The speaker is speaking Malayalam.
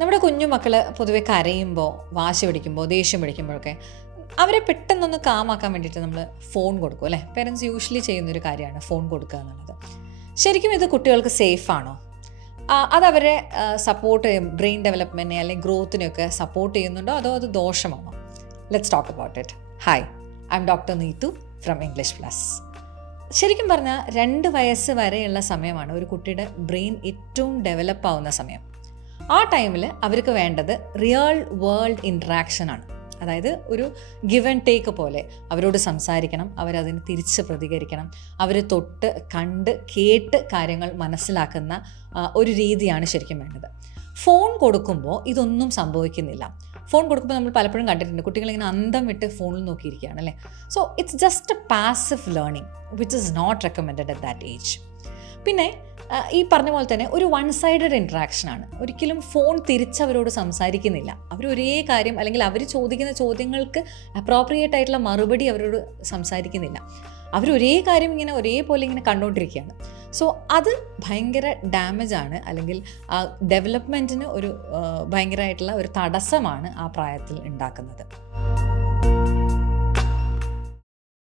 നമ്മുടെ കുഞ്ഞു മക്കൾ പൊതുവെ കരയുമ്പോൾ, വാശി പിടിക്കുമ്പോൾ, ദേഷ്യം പിടിക്കുമ്പോഴൊക്കെ അവരെ പെട്ടെന്നൊന്ന് കാമാക്കാൻ വേണ്ടിയിട്ട് നമ്മൾ ഫോൺ കൊടുക്കും അല്ലേ? പേരൻസ് യൂഷ്വലി ചെയ്യുന്നൊരു കാര്യമാണ് ഫോൺ കൊടുക്കുക എന്നുള്ളത്. ശരിക്കും ഇത് കുട്ടികൾക്ക് സേഫാണോ? അതവരെ സപ്പോർട്ട് ചെയ്യും, ബ്രെയിൻ ഡെവലപ്മെൻറ്റിനെ അല്ലെങ്കിൽ ഗ്രോത്തിനെയൊക്കെ സപ്പോർട്ട് ചെയ്യുന്നുണ്ടോ, അതോ അത് ദോഷമാണോ? Let's talk about it. Hi, I'm doctor Neethu from English Plus. ശരിക്കും പറഞ്ഞാൽ 2 വയസ്സ് വരെയുള്ള സമയമാണ് ഒരു കുട്ടിയുടെ ബ്രെയിൻ ഏറ്റവും ഡെവലപ്പ് ആവുന്ന സമയം. ആ ടൈമിൽ അവർക്ക് വേണ്ടത് റിയൽ വേൾഡ് ഇൻട്രാക്ഷനാണ്. അതായത് ഒരു ഗിവ് ആൻഡ് ടേക്ക് പോലെ അവരോട് സംസാരിക്കണം, അവരതിന് തിരിച്ച് പ്രതികരിക്കണം, അവർ തൊട്ട് കണ്ട് കേട്ട് കാര്യങ്ങൾ മനസ്സിലാക്കുന്ന ഒരു രീതിയാണ് ശരിക്കും വേണ്ടത്. ഫോൺ കൊടുക്കുമ്പോൾ ഇതൊന്നും സംഭവിക്കുന്നില്ല. ഫോൺ കൊടുക്കുമ്പോൾ നമ്മൾ പലപ്പോഴും കണ്ടിട്ടുണ്ട്, കുട്ടികളിങ്ങനെ അന്തം വിട്ട് ഫോണിൽ നോക്കിയിരിക്കുകയാണ് അല്ലേ. So it's just a passive learning which is not recommended at that age. പിന്നെ ഈ പറഞ്ഞ പോലെ തന്നെ ഒരു വൺ സൈഡഡ് ഇൻട്രാക്ഷനാണ്. ഒരിക്കലും ഫോൺ തിരിച്ചവരോട് സംസാരിക്കുന്നില്ല. അവർ ഒരേ കാര്യം അല്ലെങ്കിൽ അവർ ചോദിക്കുന്ന ചോദ്യങ്ങൾക്ക് അപ്രോപ്രിയേറ്റ് ആയിട്ടുള്ള മറുപടി അവരോട് സംസാരിക്കുന്നില്ല. അവർ ഒരേ കാര്യം ഇങ്ങനെ ഒരേപോലെ ഇങ്ങനെ കണ്ടുകൊണ്ടിരിക്കുകയാണ്. സോ അത് ഭയങ്കര ഡാമേജാണ്, അല്ലെങ്കിൽ ആ ഡെവലപ്മെൻറ്റിന് ഒരു ഭയങ്കരമായിട്ടുള്ള ഒരു തടസ്സമാണ് ആ പ്രായത്തിൽ ഉണ്ടാക്കുന്നത്.